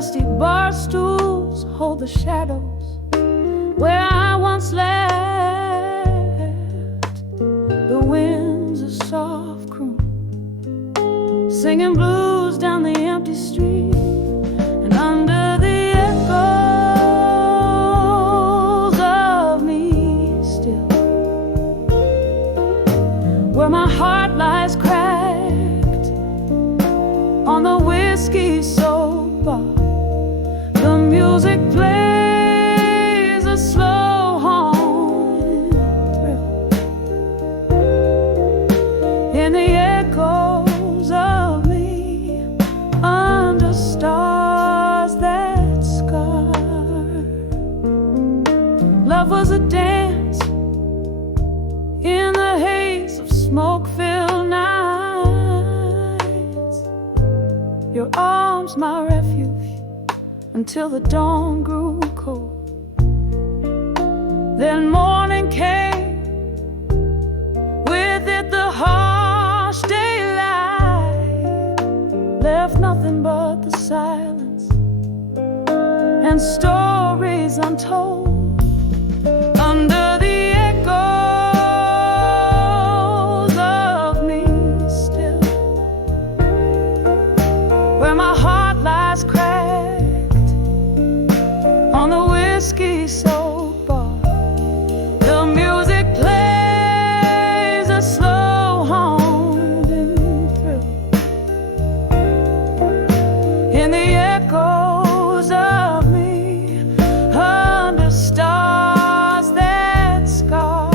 Dusty bar stools hold the shadows where I once left. The wind's a soft croon, singing blues down the empty street, and under the echoes of me still, where my heart lies cracked on the whiskey soap bar. The music plays a slow haunting thrill in the echoes of me, under stars that scar. Love was a dance in the haze of smoke-filled nights. Your arms my refuge until the dawn grew cold. Then morning came, with it the harsh daylight, left nothing but the silence and stories untold. Under the echoes of me still, where my heart lies cracked on the whiskey soap bar. The music plays a slow haunting thrill in the echoes of me, under stars that scar.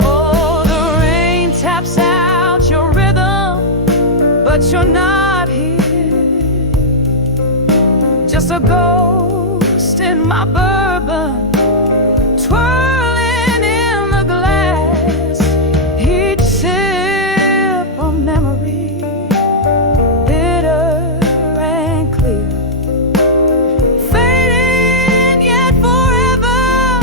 Oh, the rain taps out your rhythm, but you're not here, just a ghost in my bourbon, twirling in the glass. Each sip of memory, bitter and clear, fading yet forever,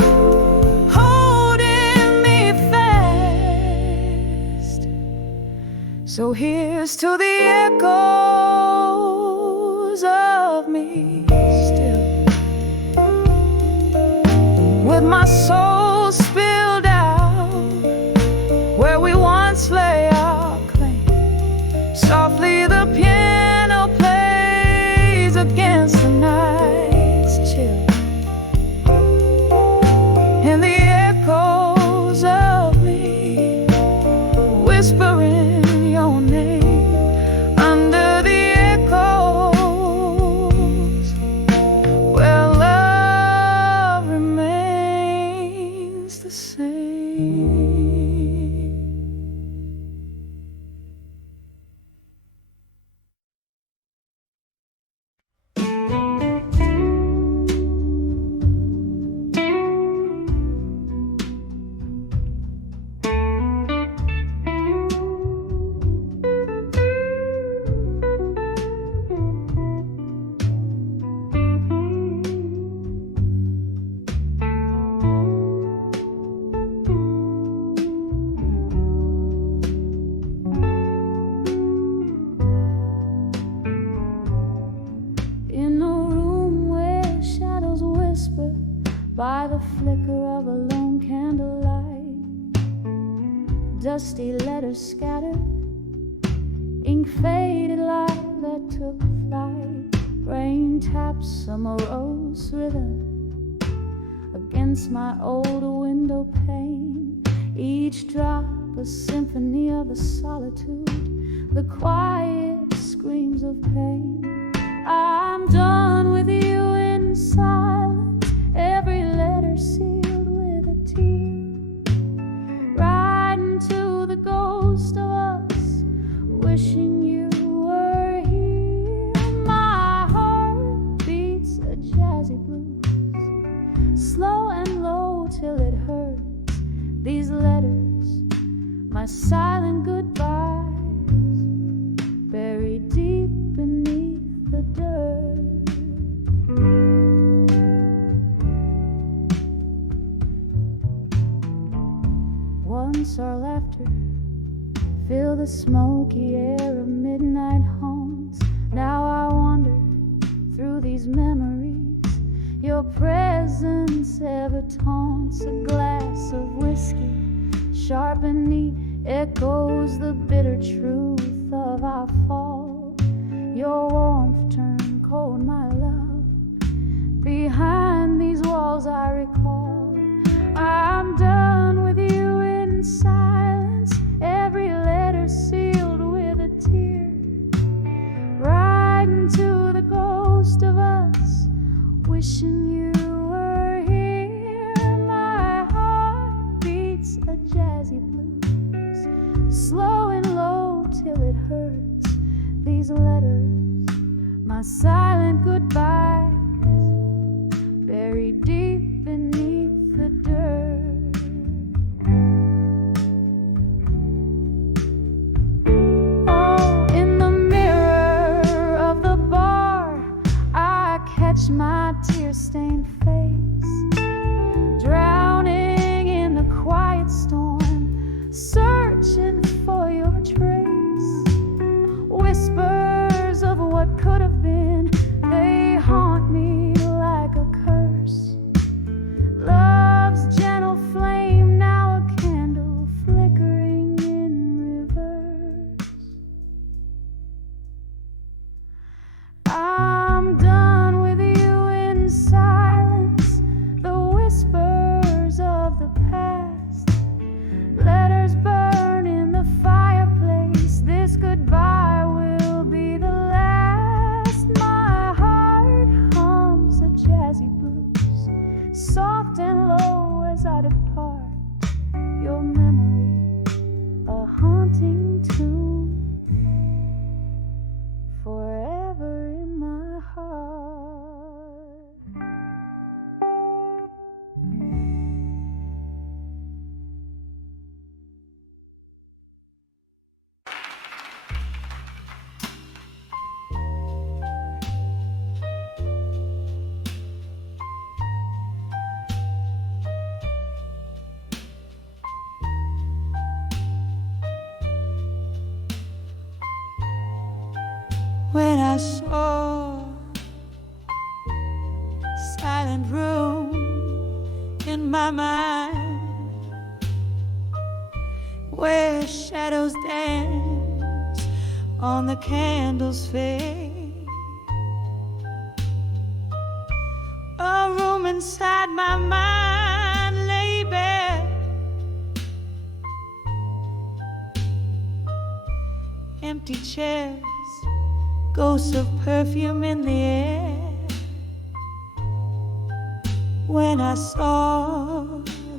holding me fast. So here's to the echoes of me still, with my soul spilled out where we once lay our claim. Softly the piano plays against the night's chill, in the echoes of me, whispering your name. Under the echoes, where love remains the same. In a room where shadows whisper by the flicker of a lone candlelight, dusty letters scattered, ink faded light that took flight. Rain taps a morose rhythm against my old window pane, each drop a symphony of a solitude, the quiet screams of pain. I'm done with you in silence, every letter sealed with a tear, riding to the ghost of us, wishing you were here. My heart beats a jazzy blues, slow and low till it hurts. These letters, my silent goodbyes, buried deep beneath the dirt. Once our laughter filled the smoky air of midnight haunts. Now I wander presence ever taunts a glass of whiskey. Sharp and neat echoes the bitter truth of our fall. Your warmth turned cold, my love. Behind these walls I recall, I'm done with you in silence. Every letter sealed with a tear. Riding to the ghost of us, wishing you were here. My heart beats a jazzy blues, slow and low till it hurts. These letters, my silent goodbyes, buried deep beneath the dirt. Oh, in the mirror of the bar, I catch my tear-stained face, drowning in the quiet storm, searching for your trace. Whispers of what could have been, they haunt me like a curse. Love's gentle flame, now a candle flickering in reverse. I'm done with you in silence, the whispers of the past. Letters burn in the fireplace, this goodbye will be the last. My heart hums a jazzy blues, soft and low as I depart. Your memory, a haunting tune, forever in my heart. When I saw silent room in my mind, where shadows dance on the candle's fade, a room inside my mind lay bare, empty chairs, ghosts of perfume in the air. When I saw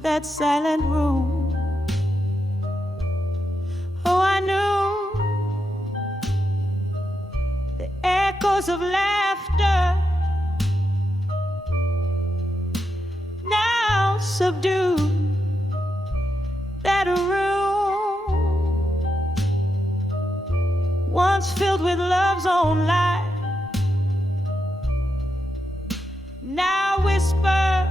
that silent room, oh, I knew the echoes of laughter now subdue that room once filled with love's own light, now whispers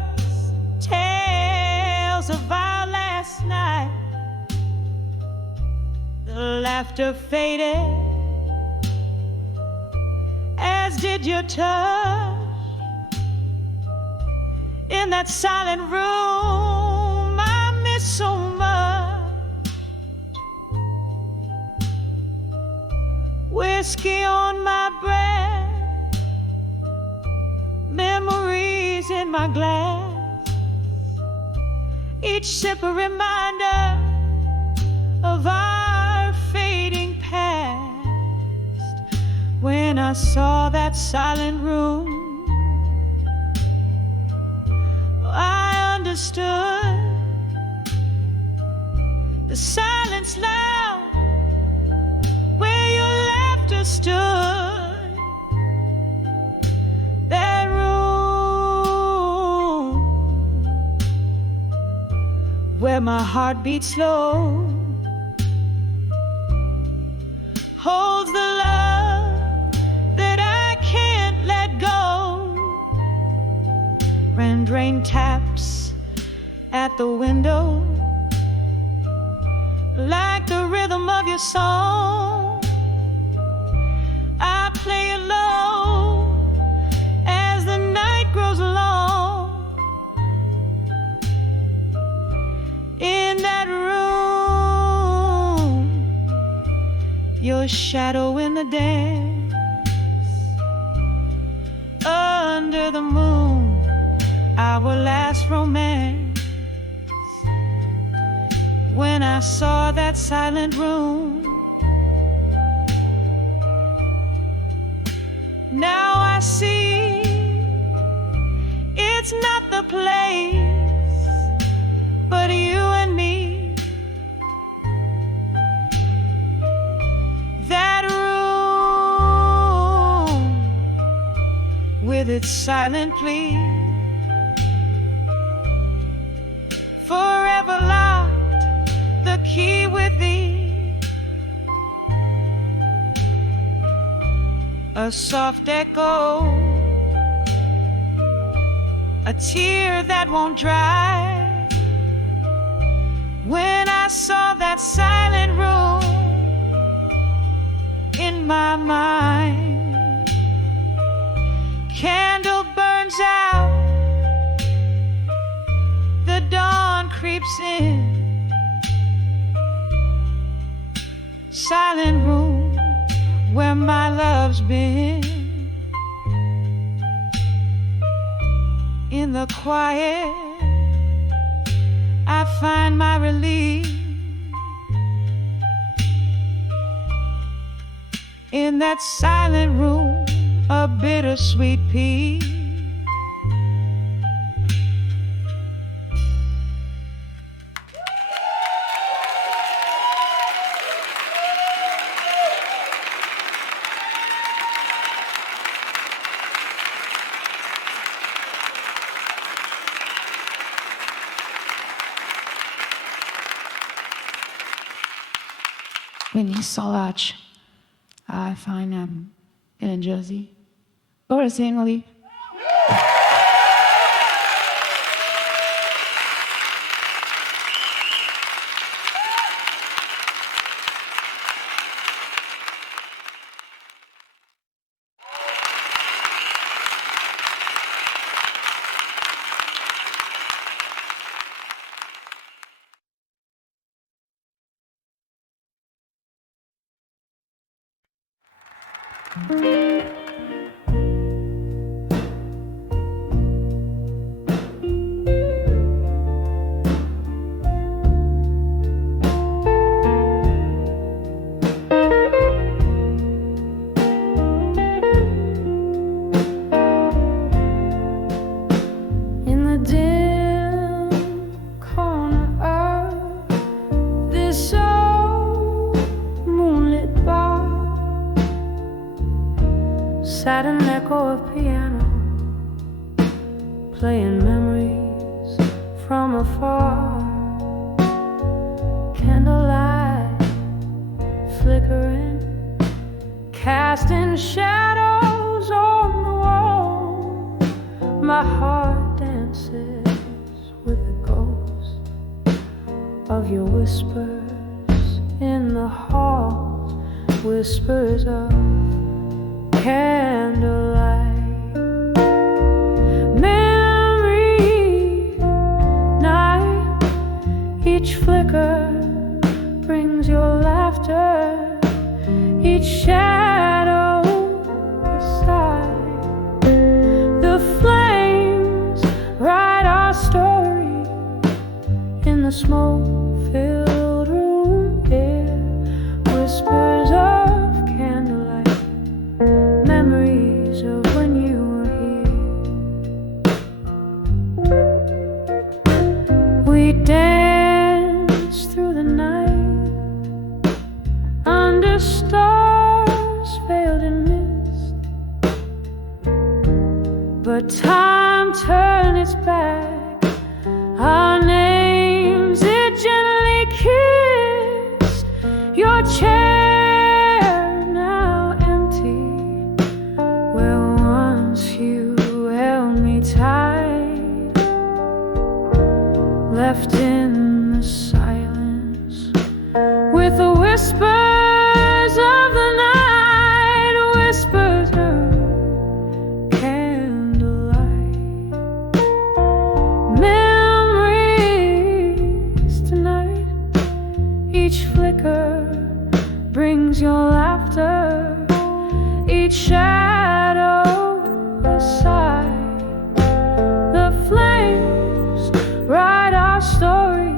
tales of our last night. The laughter faded, as did your touch. In that silent room I miss so much. Whiskey on my breath, memories in my glass, each sip a reminder of our fading past. When I saw that silent room, I understood the silence loud where your laughter stood. That room where my heart beats slow holds the love that I can't let go. And rain taps at the window like the rhythm of your song. I play it low as the night grows long. a shadow in the dance. Under the moon, our last romance. When I saw that silent room, now I see it's not the place, but you and me. That room with its silent plea, forever locked, the key with thee. A soft echo, a tear that won't dry. When I saw that silent room in my mind, candle burns out, the dawn creeps in. Silent room where my love's been. In the quiet, I find my relief. In that silent room, a bittersweet peace. Winnie Solach. I find them in Jersey. Or singly. Sat an echo of piano, playing memories from afar. Candlelight flickering, casting shadows on the wall. My heart dances with the ghost of your whispers in the halls, whispers of candlelight. Memory night, each flicker brings your laughter, each shadow aside. The flames write our story in the smoke-filled room air, whispers of candlelight, memories of when you were here. We danced through the night under stars veiled in mist, but time turned its back. Our names it gently kissed. Your chair now empty, where once you held me tight, left in the silence with the whispers of the night, whispers of candlelight, memories each shadow aside. The flames write our story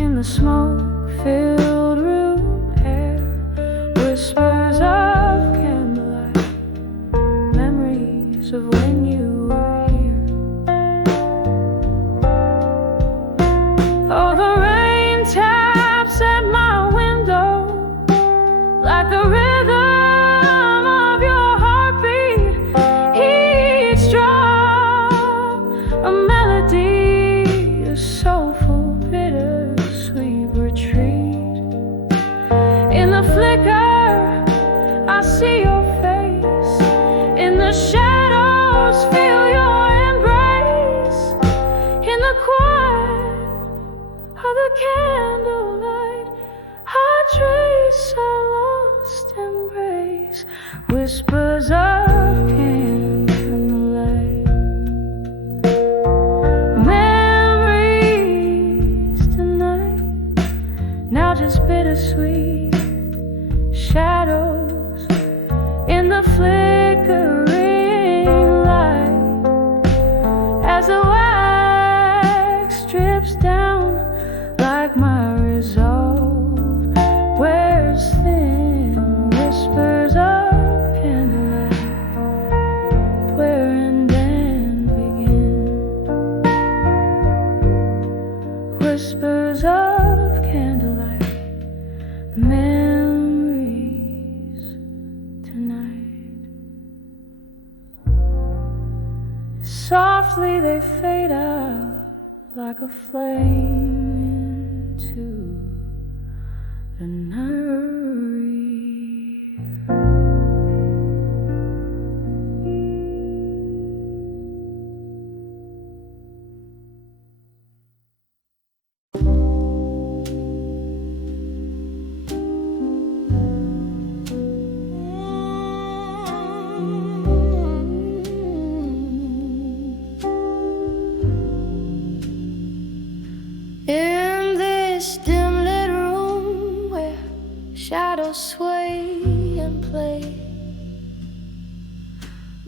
in the smoke-filled room air. Whispers of candlelight, memories of when you were here. Oh, the rain taps at my window like the rhythm of your heartbeat. Each drop a melody, a soulful, bittersweet retreat. In the flicker, I see your face. In the shadows, feel your embrace. In the quiet of the candlelight, I trace our lost embrace. Whispers of candlelight, memories tonight, now just bittersweet shadows in the flickering light. As the wax drips down like my resolve wears thin. Whispers of candlelight, where and then begin. Whispers of candlelight, memories tonight. Softly they fade out like a flame into the night. In this dim lit room where shadows sway and play,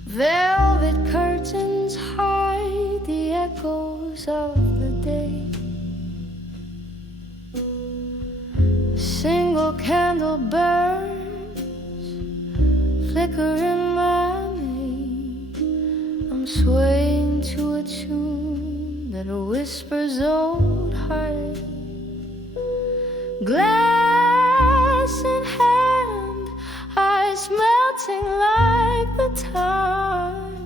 velvet curtains hide the echoes of the day. A single candle burns, flickering my name. I'm swaying to a tune that whispers old heartache. Glass in hand, eyes melting like the time.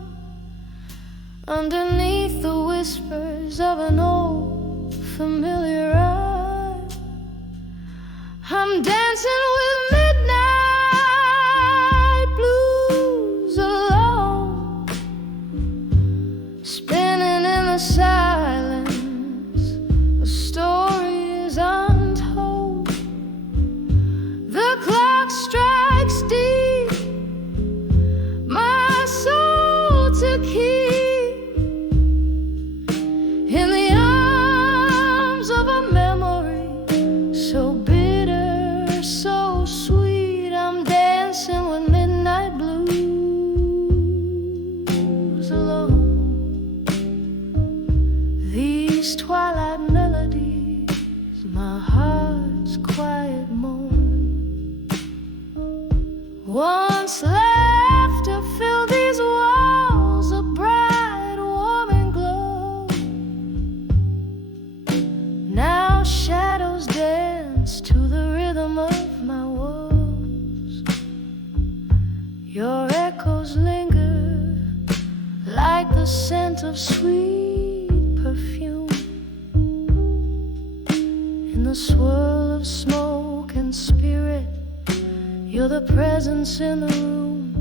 Underneath the whispers of an old familiar eye, I'm dancing with midnight blues alone, spinning in the silence. A story is untold. The clock strikes deep, my soul to keep in the arms of a memory so bitter, so sweet. I'm dancing with midnight blues alone. These twilight melodies, my heart's quiet moan. Once laughter filled these walls, a bright, warming glow. Now shadows dance to the rhythm of my woes. Your echoes linger like the scent of sweet perfume in the swirl of smoke and spirit. You're the presence in the room.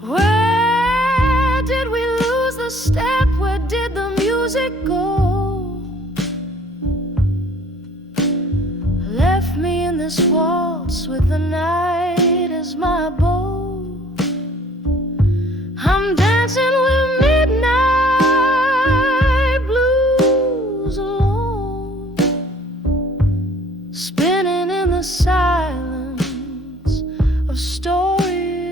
Where did we lose the step? Where did the music go? Left me in this waltz with the night as my bow. I'm dancing with midnight blues alone, spinning in the silence of stories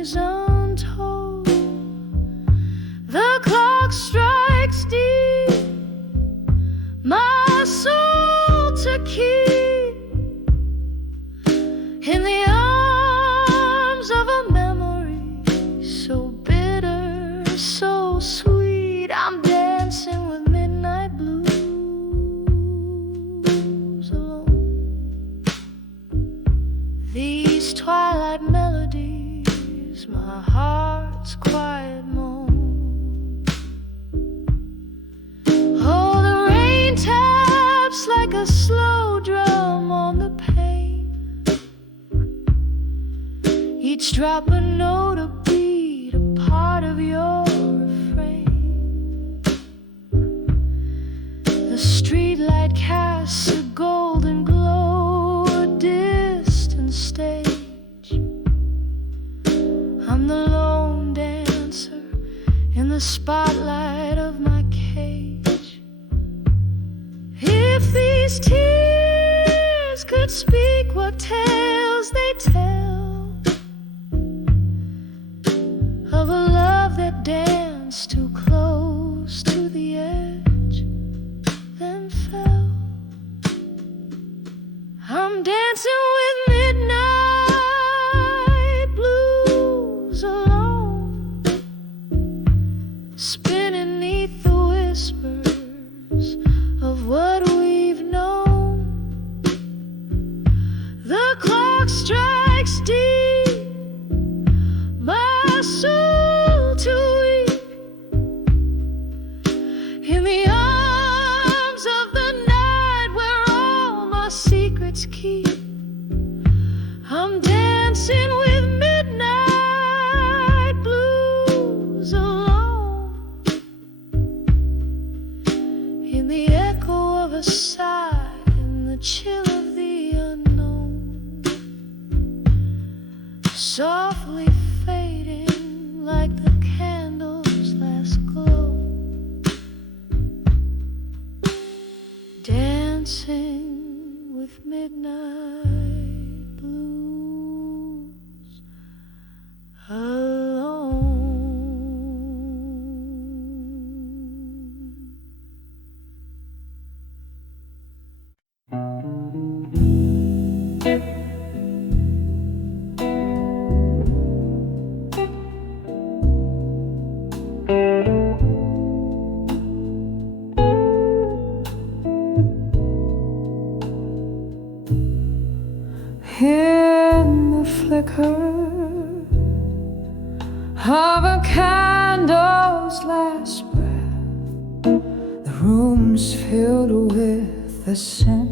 so sweet. I'm dancing with midnight blues alone. These twilight melodies, my heart's quiet moan. Oh, the rain taps like a slow drum on the pane. Each drop a note, a beat, a part of your refrain. The streetlight casts a golden glow, a distant stage. I'm the lone dancer in the spotlight of my cage. If these tears could speak, what tales they tell of a love that danced too close to the edge, then fell. I'm dancing with midnight blues alone, spinning neath the whispers of what we've known. The clock strikes deep, my soul to weep in the arms of the night where all my secrets keep. I'm dancing with midnight blues alone, in the echo of a sigh, in the chill of the unknown, softly fading like the candle's last glow. Dancing with midnight blues alone. In the flicker of a candle's last breath, the room's filled with the scent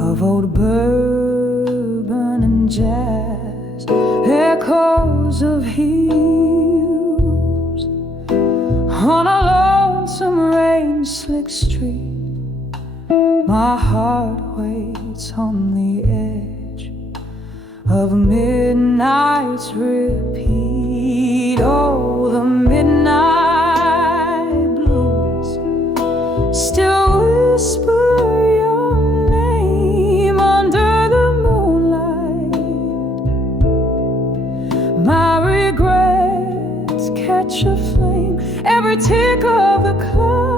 of old bourbon and jazz, echoes of heels on a lonesome rain-slick street. My heart waits on the edge of midnight's repeat. Oh, the midnight blues still whisper your name under the moonlight. My regrets catch a flame, every tick of the clock.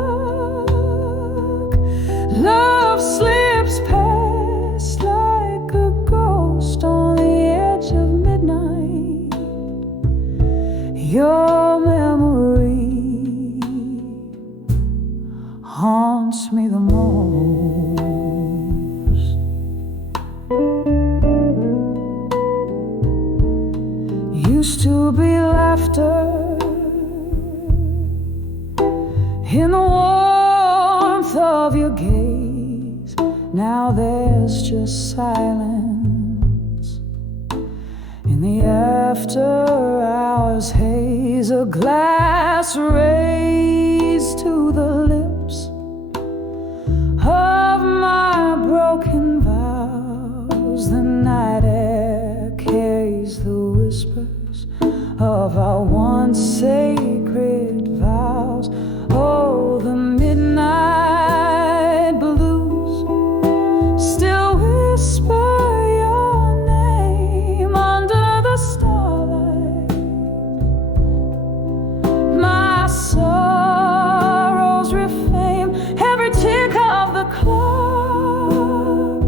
Love slips past like a ghost on the edge of midnight. Your memory haunts me the most. Used to be laughter in the warmth of your gaze. Now there's just silence in the after hours haze. A glass raised to the lips of my broken vows. The night air carries the whispers of our once sacred vows. Oh, the midnight blues still whisper your name under the starlight. My sorrows reflame every tick of the clock.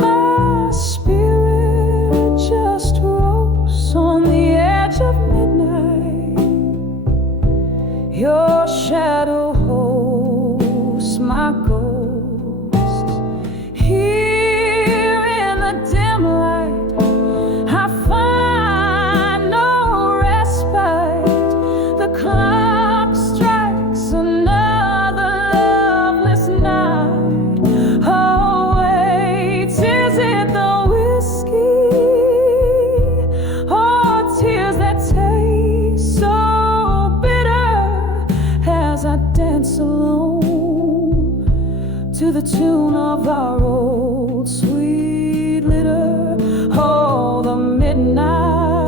My spirit just rose on the edge of midnight. tune of our old sweet litter. Oh, the midnight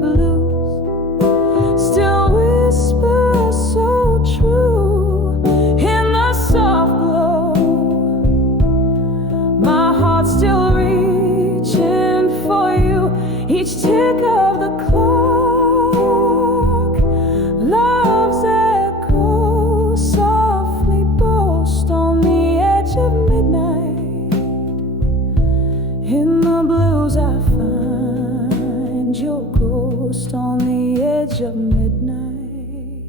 blues still whisper so true in the soft glow. My heart's still reaching for you, each tick of the clock. Love's echo softly boast on the edge of midnight. In the blues I find your ghost on the edge of midnight.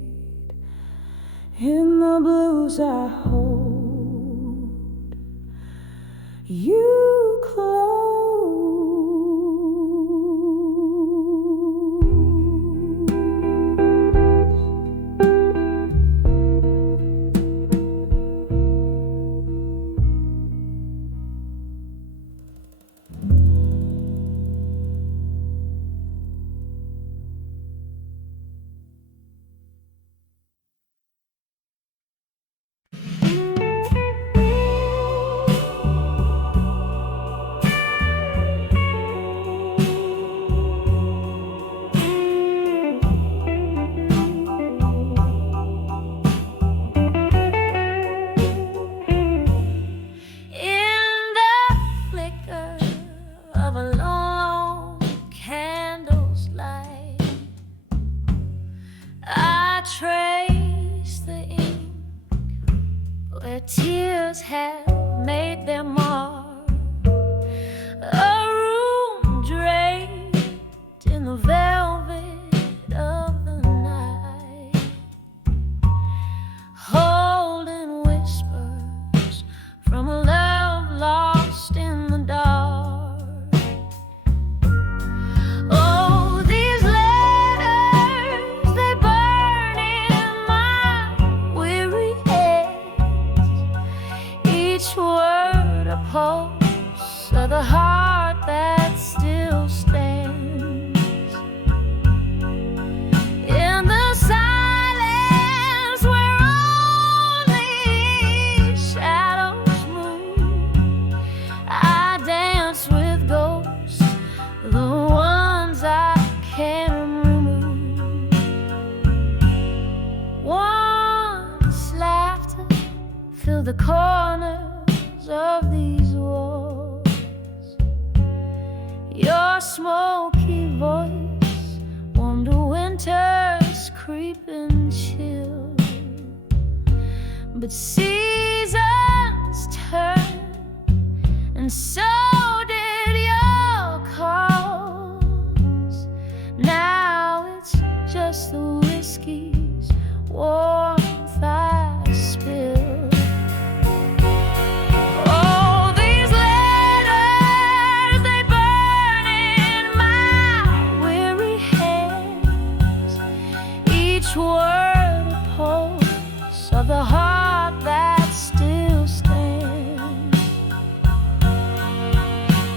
In the blues I hold you close. Tears have made their mark. A room draped in the velvet of the night, holding whispers from a love lost in the dark. Oh, these letters, they burn in my weary head. Each word a pulse of the heart that still stands. In the silence where only shadows move, I dance with ghosts, the ones I can't remove. Once laughter filled the corners of these walls. Your smoky voice warmed a winter's creeping chill. But seasons turn, and so did your calls. Now it's just the whiskey's warmth I spill. Word a pulse of the heart that still stands.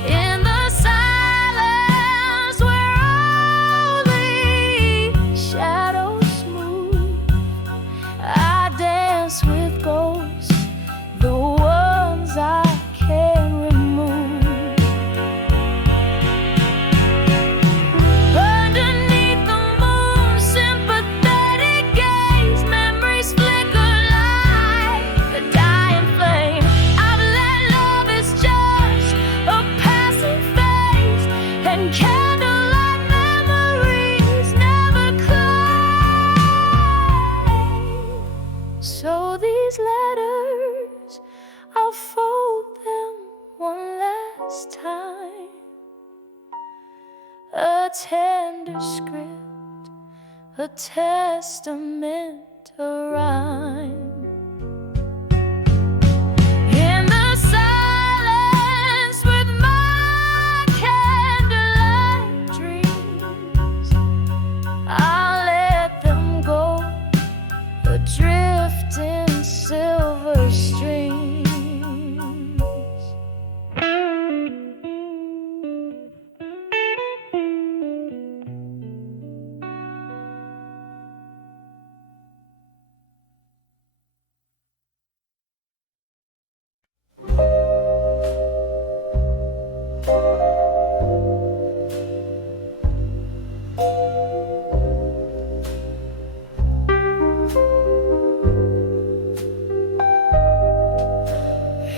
In the silence where only shadows move, I dance with ghosts, the ones I can't remove. Underneath the moon's sympathetic gaze, memories flicker like a dying flame. I've let love is just a passing phase, and candlelight memories never claim. So these letters, I'll fold them one last time. A tender script, a testament, a rhyme. In the silence with my candlelight dreams, I'll let them go, adrift in silver streams.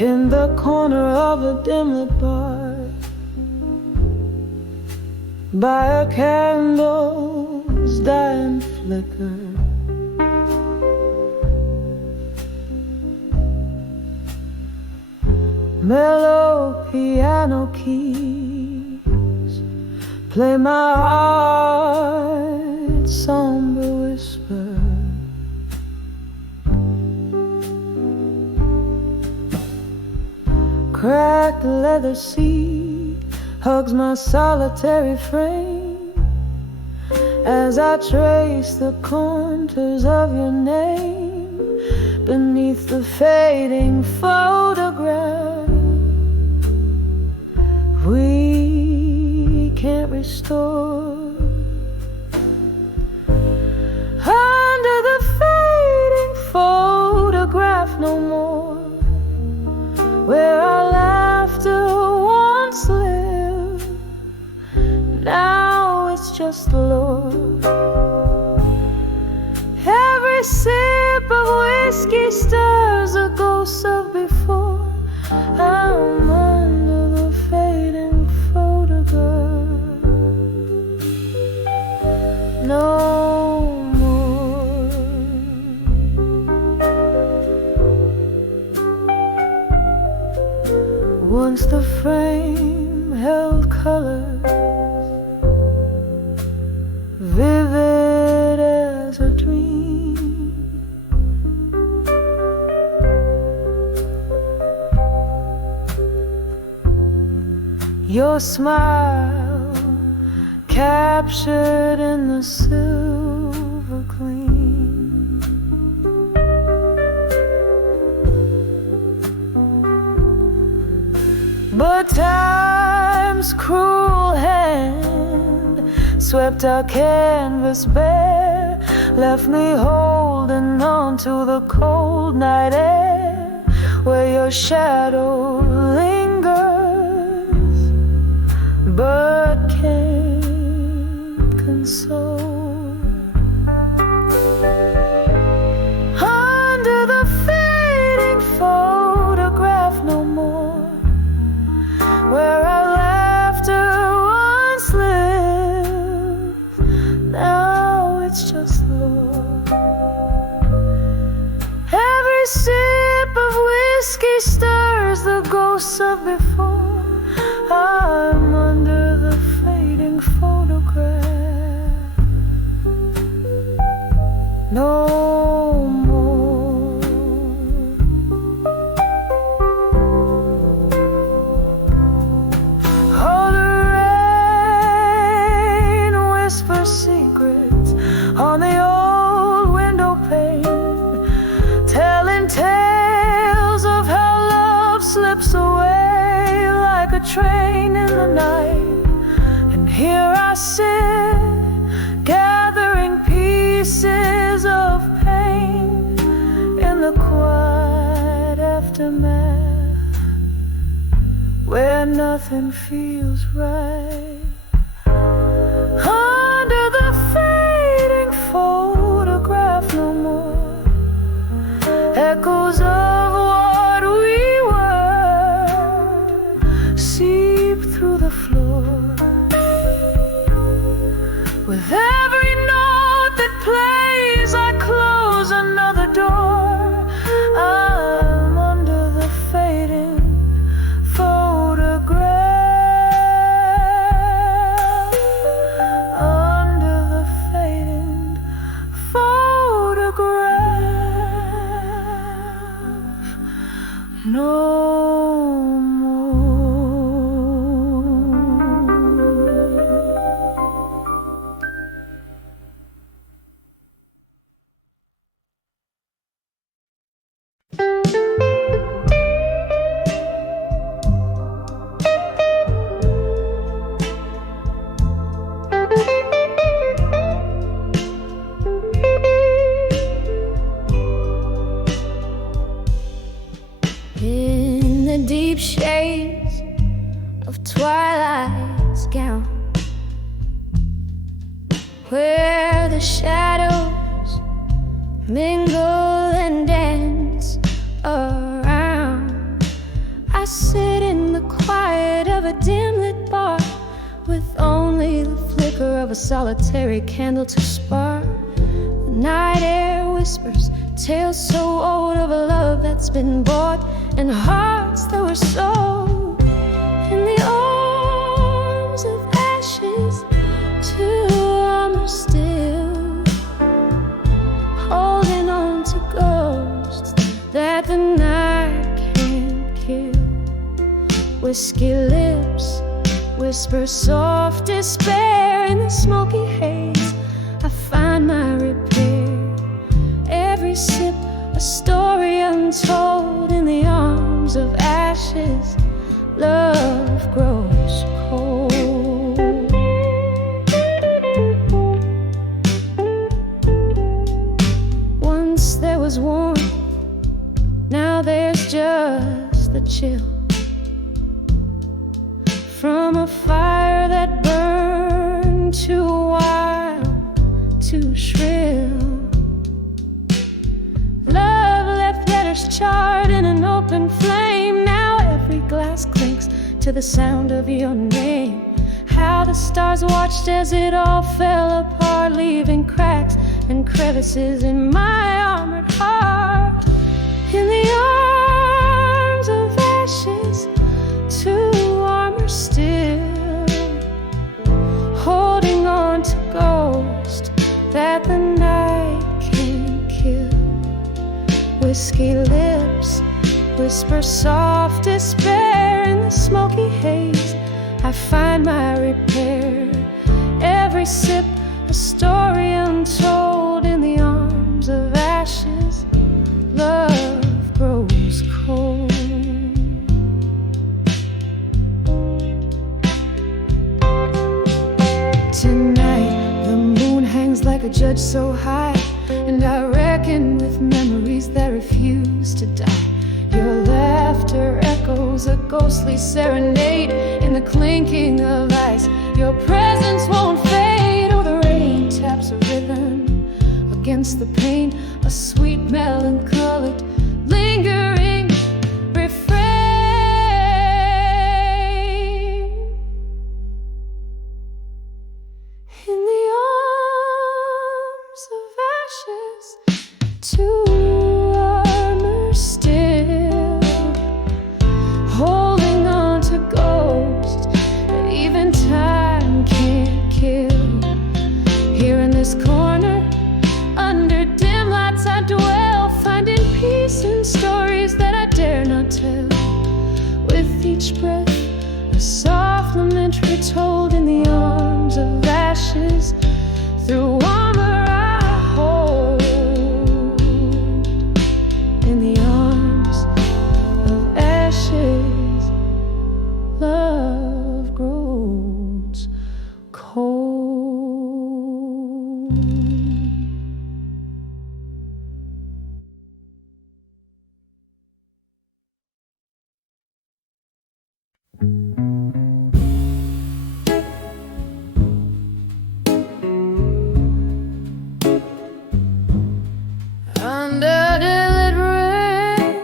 in the corner of a dim-lit bar, by a candle's dying flicker. Mellow piano keys play my heart's somber whisper. Cracked leather seat hugs my solitary frame as I trace the contours of your name beneath the fading photograph. We can't restore. Under the fading photograph no more, where our laughter once lived, now it's just lore. Every sip of whiskey stirs a ghost of before. I'm under the fading photograph. No more. Once the frame held colors, vivid as a dream. Your smile captured in the silver gleam. But time's cruel hand swept our canvas bare, left me holding on to the cold night air, where your shadow lingers but can't console. Under the fading photograph no more, where our laughter once lived, now it's just lore. Every sip of whiskey stirs the ghosts of before. I'm under the fading photograph. No more. Oh, the rain whispers secrets on the old window pane, telling tales of how love slips away like a train in the night. And here I sit, gathering pieces of pain in the quiet aftermath, where nothing feels right. Under the fading photograph no more, echoes of what we were seep through the floor. With every note that plays, I close another door. I'm under the fading photograph. Under the fading photograph. No more. In the deep shades of twilight's gown, where the shadows mingle and dance around, sit in the quiet of a dim-lit bar, with only the flicker of a solitary candle to spark. The night air whispers tales so old of a love that's been bought, and hearts that were sold in the arms of ashes. Too warm or still, holding on to ghosts that the night can't kill. Whiskey lips whisper soft despair in the smoky haze. I find my repair. Every sip a story untold in the arms of ashes. Love grows cold. Once there was warmth, now there's just the chill from a fire that burned too wild, too shrill. Love left letters charred in an open flame. Now every glass clinks to the sound of your name. How the stars watched as it all fell apart, leaving cracks and crevices in my armored heart. In the arms of ashes, too warm or still, holding on to ghosts that the night can't kill. Whiskey lips whisper soft despair in the smoky haze. I find my repair. Every sip a story untold in the arms of ashes. Love grows cold. Tonight the moon hangs like a judge so high, and I reckon with memories that refuse to die. Your laughter echoes a ghostly serenade in the clinking of ice. Your presence won't fade, or the rain taps a rhythm against the pane, a sweet melancholic lingering refrain. In the arms of ashes, too warmer still, holding on to ghosts that even time can't kill. Here in this corner, under dim lights I dwell, finding peace in stories that I dare not tell. With each breath, a soft lament retold in the arms of ashes. Through armor I hold, in the arms of ashes. Love grows cold. Under lit rain,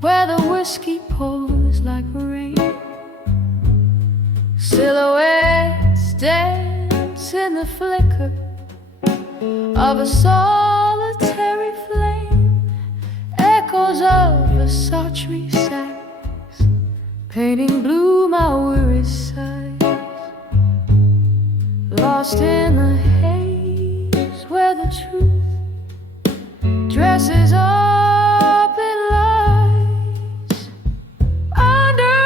where the whiskey pours like rain, silhouettes dance in the flicker of a solitary flame. Echoes of a sultry sax painting blue my weary sighs. Lost in the haze where the truth dresses up in lies. Under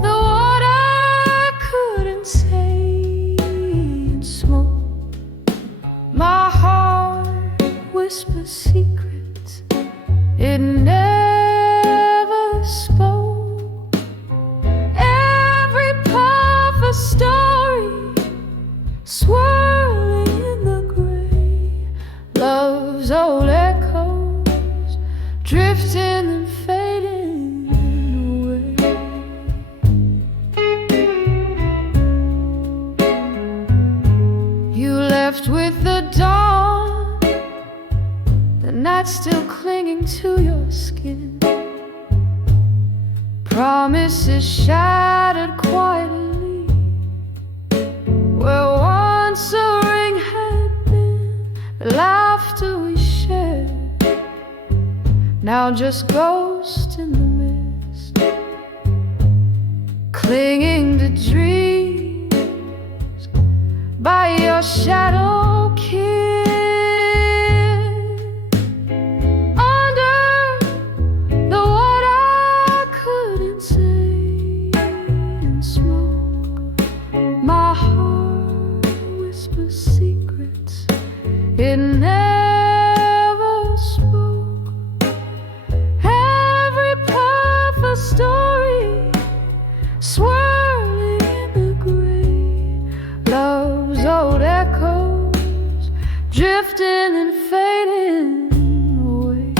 the what I couldn't say in smoke, my heart whispers secrets it never spoke. Every puff a story swirling in the gray. Love's old echoes drifting and fading away. You left with the dawn, the night still clinging to your skin. promises shattered quietly, where once a ring had been, the laughter we shared, now just ghosts in the mist, clinging to dreams by your shadow kiss. It never spoke. Every path a story, swirling in the gray. Love's old echoes, drifting and fading away.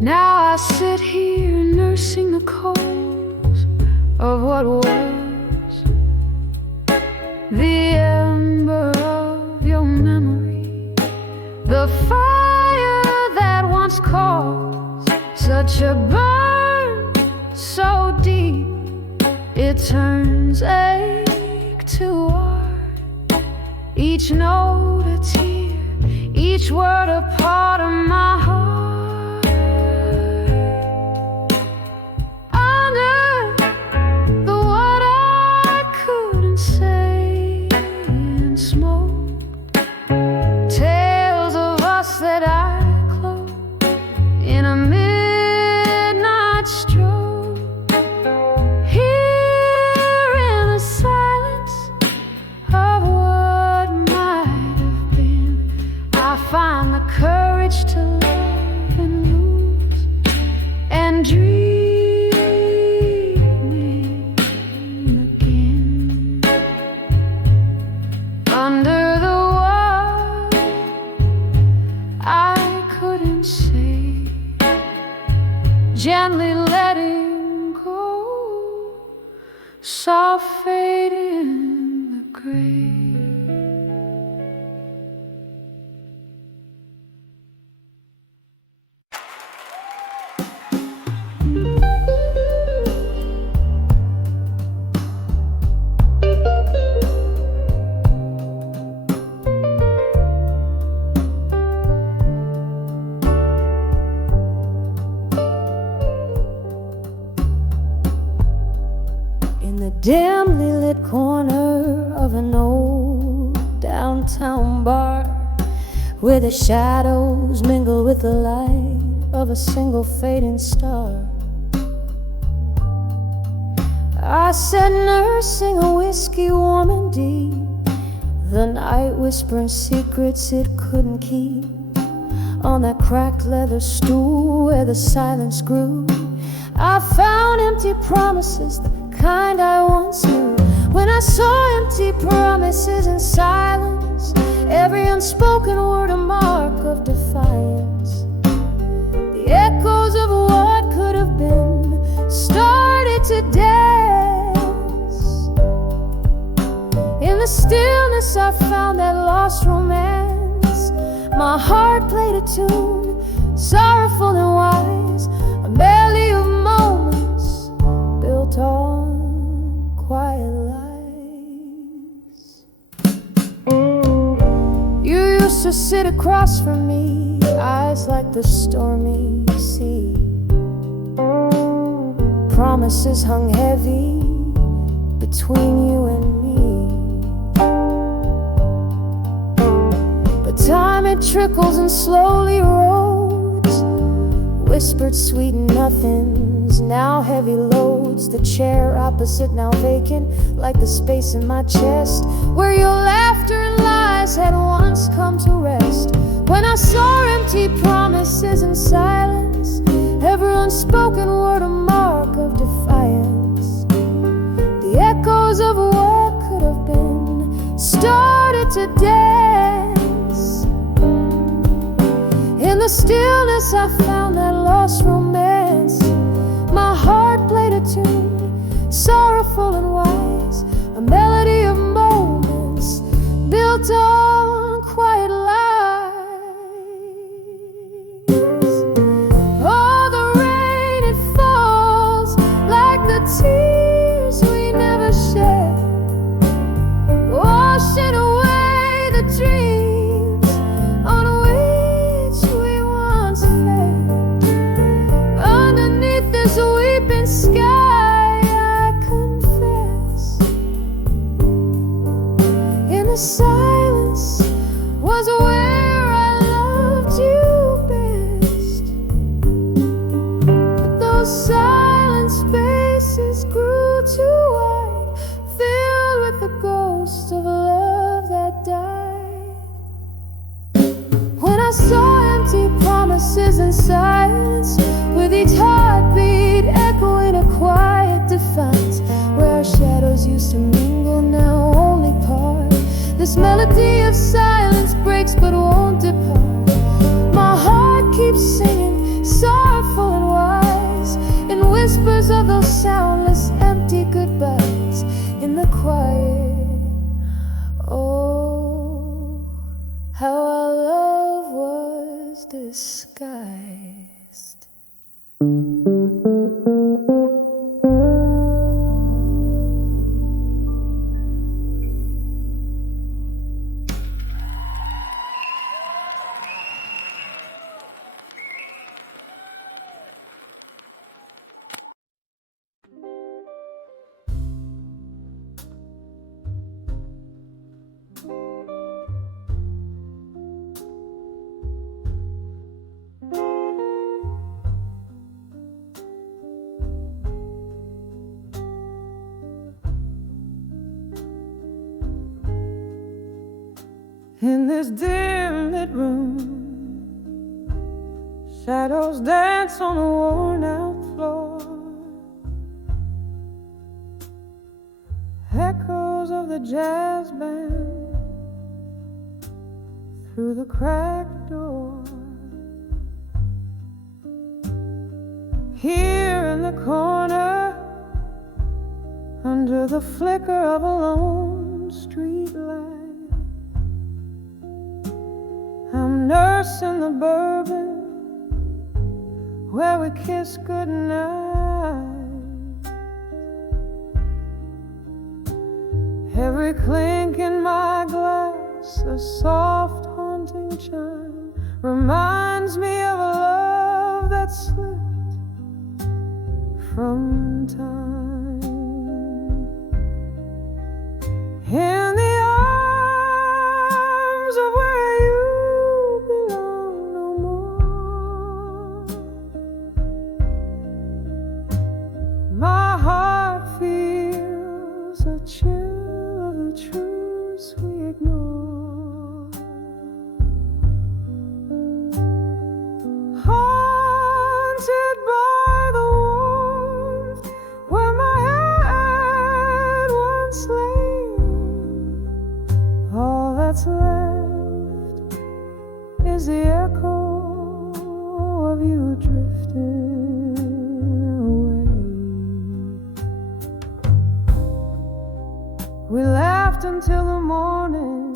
Now I sit here nursing the coals of what was, the ember of your memory, the fire that once caused such a burn so deep it turns ache to art. Each note a tear, each word a part of my heart. Find the courage to love and lose and dream again. Under the world I couldn't say, gently letting go, soft fade in the grave. Dimly lit corner of an old downtown bar, where the shadows mingle with the light of a single fading star, I sat nursing a whiskey warm and deep, the night whispering secrets it couldn't keep, on that cracked leather stool where the silence grew. I found empty promises, the kind I once knew. When I saw empty promises and silence, every unspoken word a mark of defiance. The echoes of what could have been started to dance. In the stillness I found that lost romance. My heart played a tune, sorrowful and wise, a medley of moments built on quiet lies. You used to sit across from me, eyes like the stormy sea. Promises hung heavy between you and me. But time it trickles and slowly rolls, whispered sweet nothings, now heavy loads. The chair opposite now vacant, like the space in my chest where your laughter and lies had once come to rest. When I saw empty promises and silence, every unspoken word a mark of defiance. The echoes of what could have been started to dance. In the the stillness I found that lost romance. My heart played a tune, sorrowful and wise, a melody of moments built on quiet lies. Oh, the rain, it falls like the tears we never shed, washing away the dreams on which we once fed. Underneath this weeping sky, I confess, in the silence was where I loved you best. But those silent spaces grew too wide, filled with the ghost of love that died. When I saw empty promises and silence, with each heartbeat echoing a quiet defiance, where our shadows used to mingle now only part. This melody of silence breaks but won't depart. My heart keeps singing, sorrowful and wise, in whispers of those soundless empty goodbyes in the quiet. Oh, how our love was disguised. In this dim lit room, shadows dance on a worn out floor. Echoes of the jazz band through the cracked door. Here in the corner, under the flicker of a lone street light, I'm nursing the bourbon where we kiss goodnight. Every clink in my glass, a soft haunting chime, reminds me of a love that slipped from time. In the arms of where you belong no more, my heart feels a chill of the truths we ignore. Haunted by the warmth where my head once lay, all that's left is the echo of you drifting away. We laughed until the morning,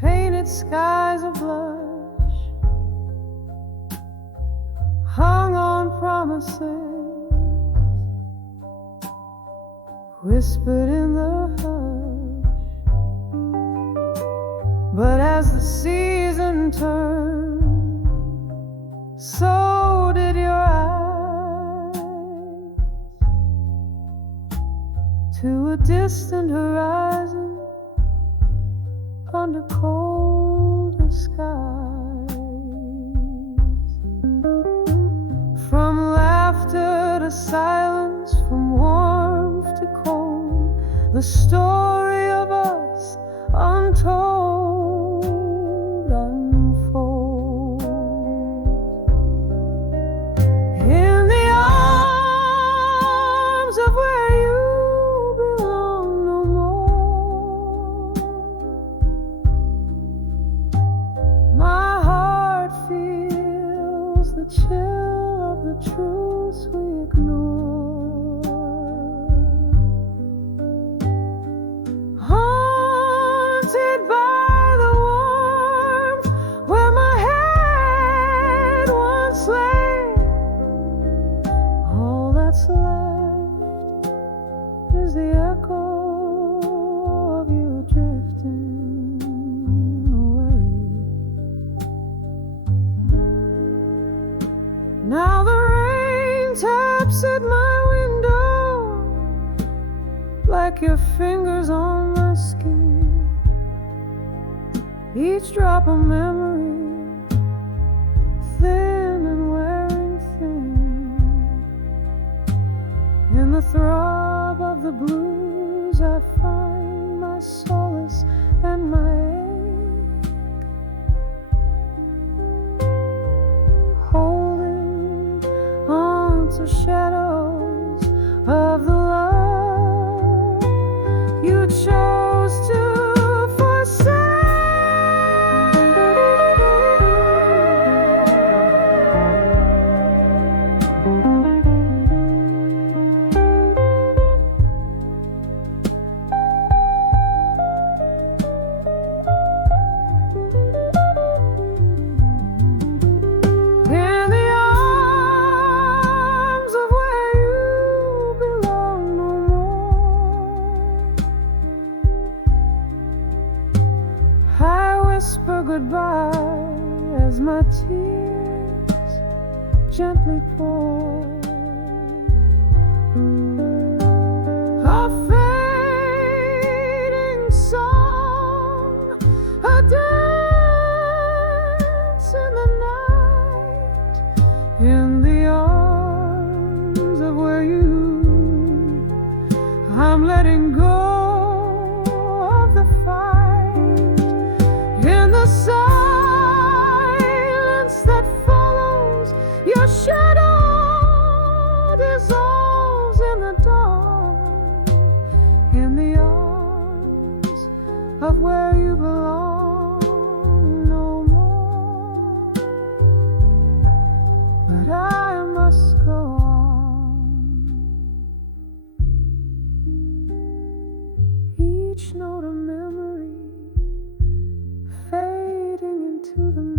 painted skies of blush, hung on promises, whispered in the hush. But as the season turned, so did your eyes, to a distant horizon under colder skies. From laughter to silence, from warmth to cold, the story of us untold unfolds. In the arms of where you belong no more, my heart feels the echo of you drifting away. Now the rain taps at my window like your fingers on my skin. Each drop of memory, thin and wearing thin. In the throb of the blues I find my solace and my ache. Holding on to shadows of the love you chose to forsake. In the arms of where you belong no more, I whisper goodbye as my tears gently pour. A fading song, a dance in the night, in the arms of where you, I'm letting go of the fight. In the silence that follows, your shadow dissolves in the dawn. In the arms of where you belong no more. But I must go on. Each note of memory fading into the night.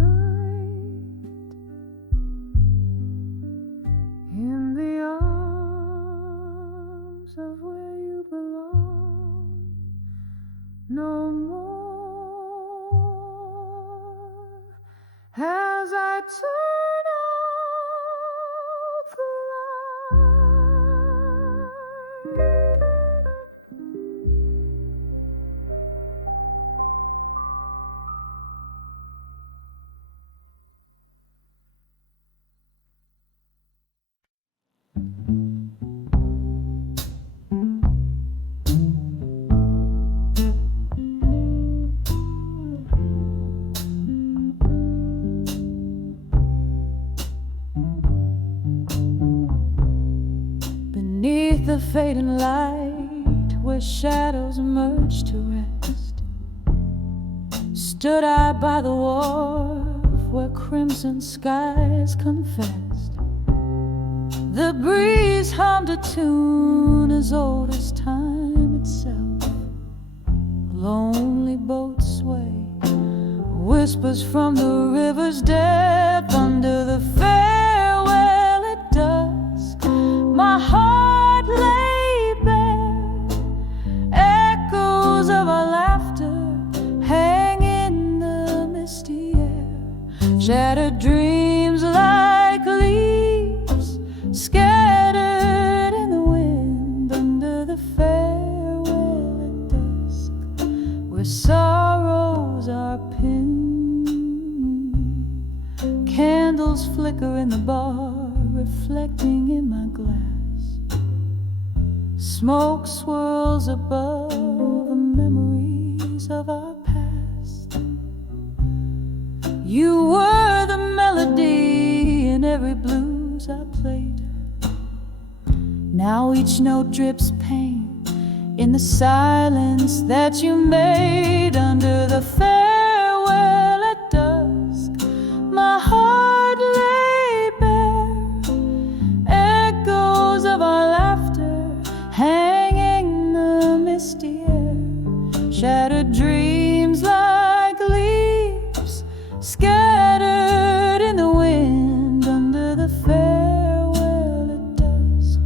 In the arms of where you belong no more. As I turn out the light. Beneath the fading light, where shadows merge to rest, stood I by the wharf where crimson skies confessed. The breeze hummed a tune as old as time itself. A lonely boat sway, whispers from the river's depth under the farewell at dusk. My heart lay bare, echoes of our laughter hang in the misty air. Shattered dreams like leaves scattered in the wind under the farewell at dusk, where sorrows are pinned. Candles flicker in the bar, reflecting in my glass. Smoke swirls above the memories of our past. You were the melody in every blues I played. Now each note drips pain in the silence that you made under the farewell at dusk. My heart lay bare, echoes of our laughter hanging in the misty air. Shattered dreams like leaves scattered in the wind under the farewell at dusk,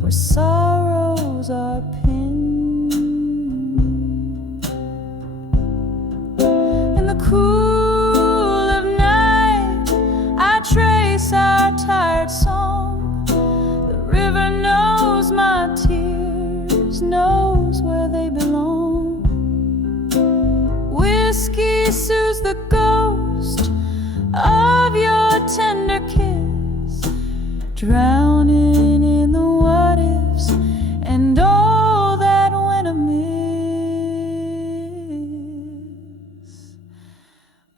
where sorrows are pinned. the ghost of your tender kiss, drowning in the what ifs and all that went amiss.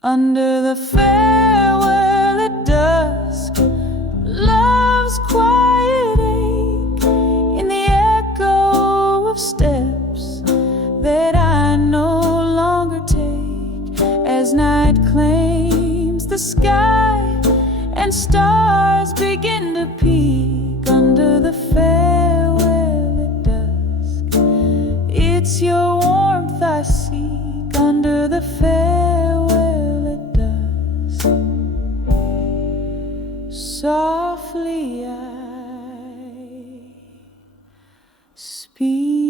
Under the farewell at dusk, love's quiet ache, in the echo of steps that I no longer take, as night claims the sky and stars begin to peek. Under the farewell at dusk, it's your warmth I seek. Under the farewell at dusk, softly I speak.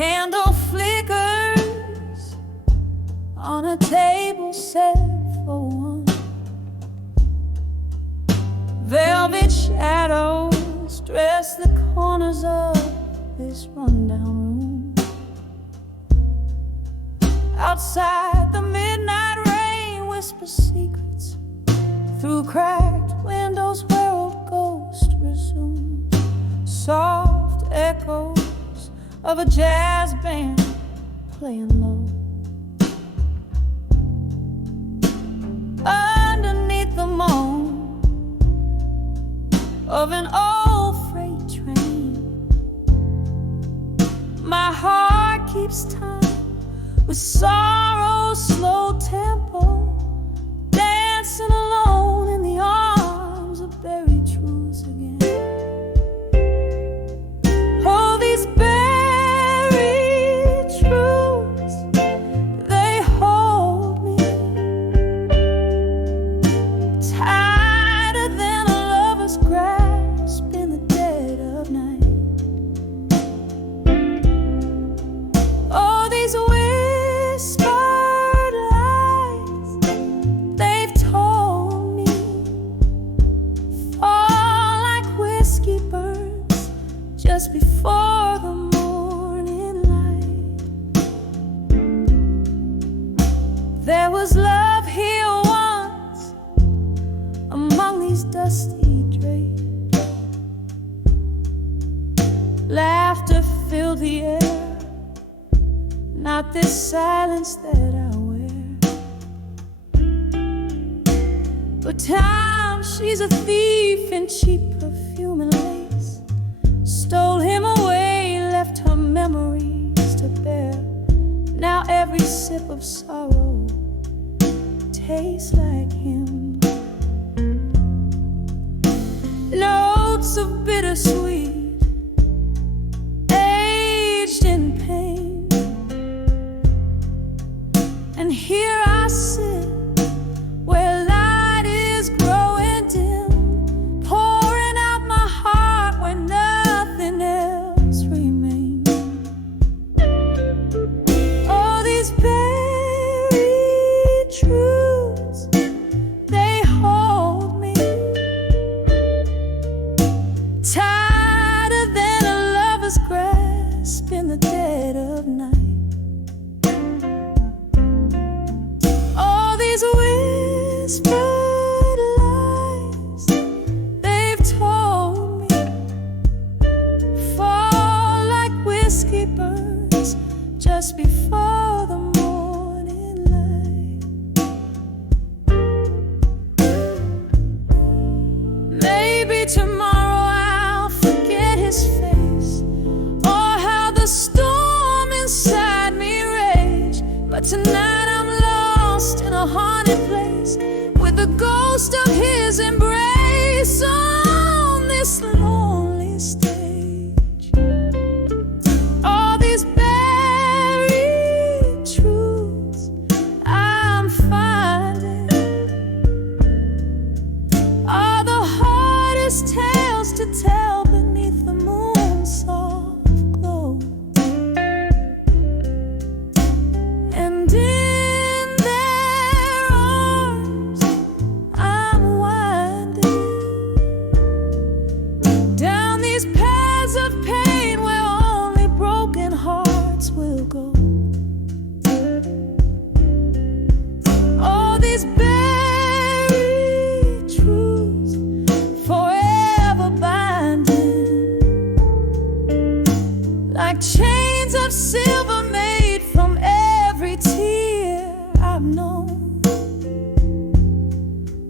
Candle flickers on a table set for one. Velvet shadows dress the corners of this rundown room. Outside, the midnight rain whispers secrets through cracked windows where old ghosts resume. Soft echoes of a jazz band playing low. Underneath the moan of an old freight train, my heart keeps time with sorrow's slow tempo, dancing alone in the arms of buried truths again. Oh, these just before the morning light. There was love here once among these dusty drapes. Laughter filled the air, not this silence that I wear. But time, she's a thief in cheap perfume and lace, stole him away, left her memories to bear. Now every sip of sorrow tastes like him. Notes of bittersweet, aged in pain. And here I sit where light is growing dim, pouring out my heart where nothing else remains. Oh, these buried truths, they hold me tighter than a lover's grasp in the dead of night. All these whispered lies they've told me fall like whiskey burns just before the morning light. Maybe tomorrow I'll forget his face, or how the storm inside me raged. But tonight I'm lost in a haunted place with the ghost of his embrace on this lonely finding are the hardest tales to tell beneath the moon's soft glow. And in their arms I'm winding down these paths of pain where only broken hearts will go. All these buried truths forever binding, like chains of silver made from every tear I've known,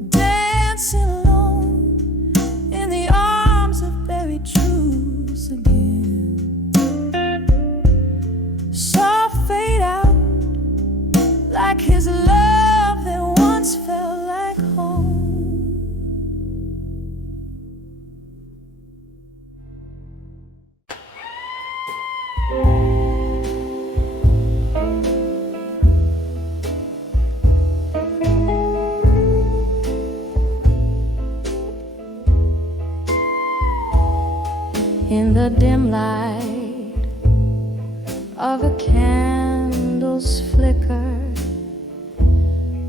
dancing alone in the arms of buried truths again. Soft fade out like his love that once felt like home. In the dim light of a candle's flicker,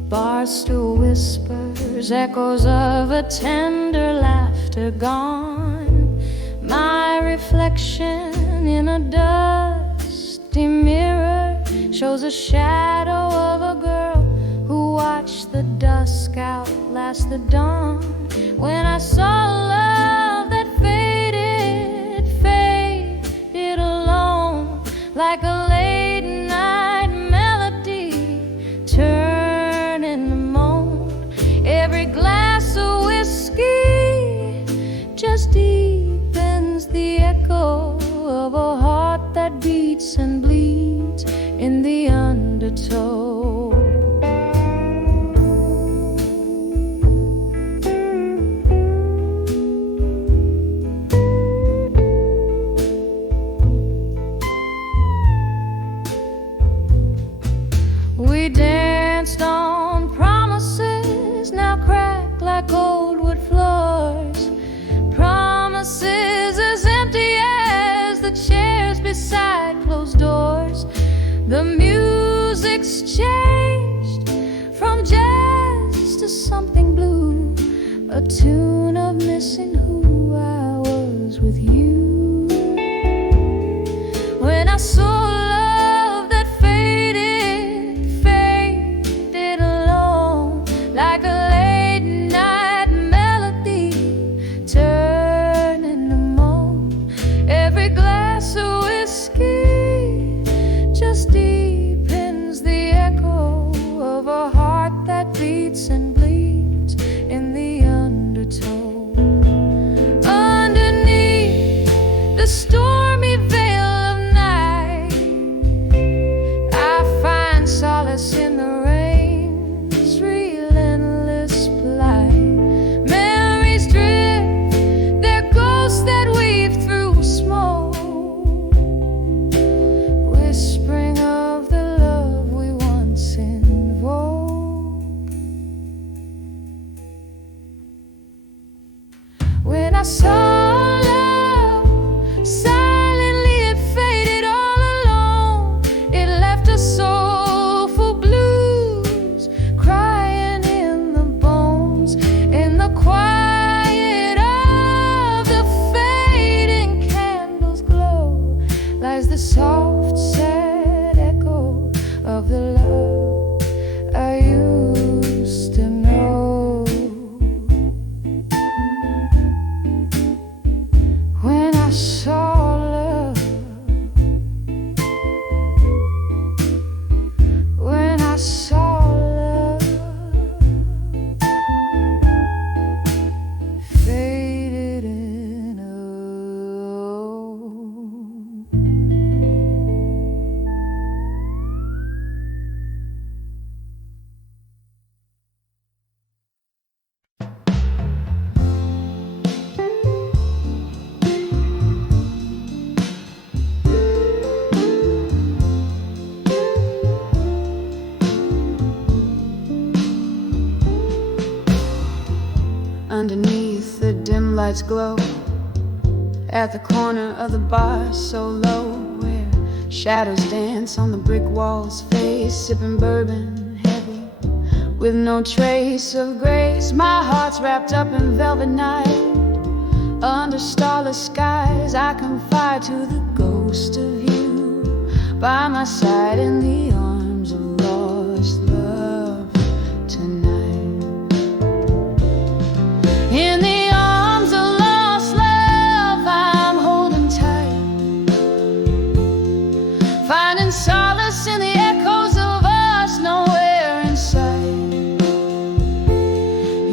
bar stool whispers, echoes of a tender laughter gone. My reflection in a dusty mirror shows a shadow of a girl who watched the dusk outlast the dawn. When I saw love that faded alone, like a late night melody turning to moan. Every glass of whiskey just deepens the echo of a heart that beats and bleeds in the undertow. We danced on promises now crack like old wood floors, promises as empty as the chairs beside closed doors. The music's changed from jazz to something blue, a tune of missing who I was with you. When I saw love that faded alone, like a late night melody turning to moan. Every glass of whiskey just deepens the echo of a heart that beats and bleeds in the undertow. Underneath the stormy veil of night, I find solace in the rain's relentless blight. Memories drift, they're ghosts that weave through smoke, whispering of the love we once invoked. When I saw love, silently it faded all alone. It left a soulful blues crying in the bones. In the quiet of the fading candle's glow lies the soft, sad echo of the love I used to know. lights glow at the corner of the bar so low, where shadows dance on the brick wall's face, sipping bourbon heavy with no trace of grace. My heart's wrapped up in velvet night, under starless skies. I confide to the ghost of you by my side in the arms of lost love tonight. In the arms of lost love I'm holding tight, finding solace in the echoes of us nowhere in sight.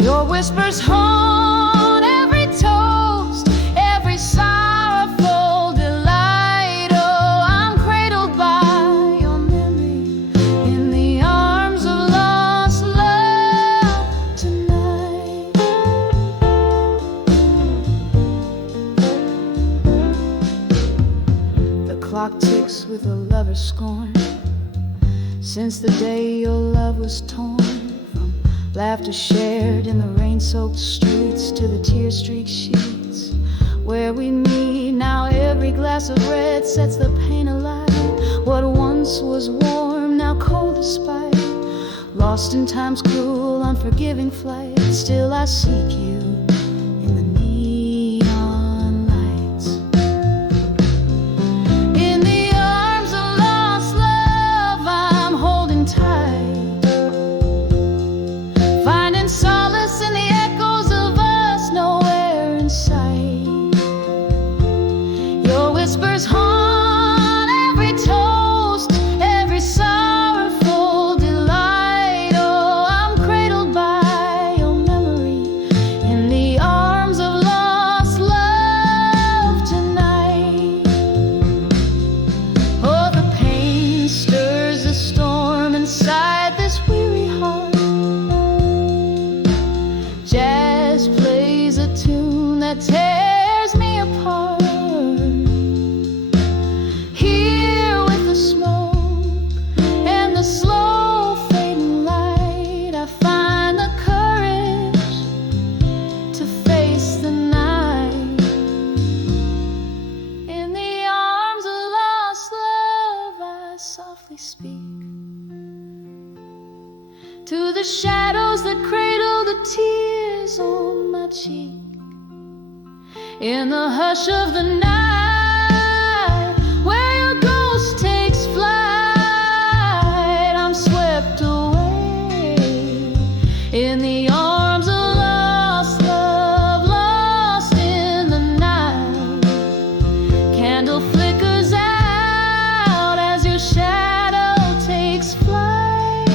Your whispers haunt every toast, every sorrowful delight. Oh, I'm cradled by your memory in the arms of lost love tonight. The clock ticks with a lover's scorn, since the day your love was torn. Laughter shared in the rain-soaked streets to the tear-streaked sheets where we meet. Now every glass of red sets the pain alight. What once was warm, now cold despite. Lost in time's cruel, unforgiving flight, still I seek you in the neon lights. In the arms of lost love I'm holding tight, finding solace in the echoes of us nowhere in sight. Your whispers haunt every toast, every sorrowful delight. Oh, I'm cradled by your memory in the arms of lost love tonight. Oh, the pain stirs a storm inside this weary heart. Jazz plays a tune that tears me apart. Here with the smoke and the slow fading light, I find the courage to face the night. In the arms of lost love I softly speak to the shadows that cradle the tears on my cheek. In the hush of the night, where your ghost takes flight, I'm swept away in the arms of lost love, lost in the night. Candle flickers out as your shadow takes flight.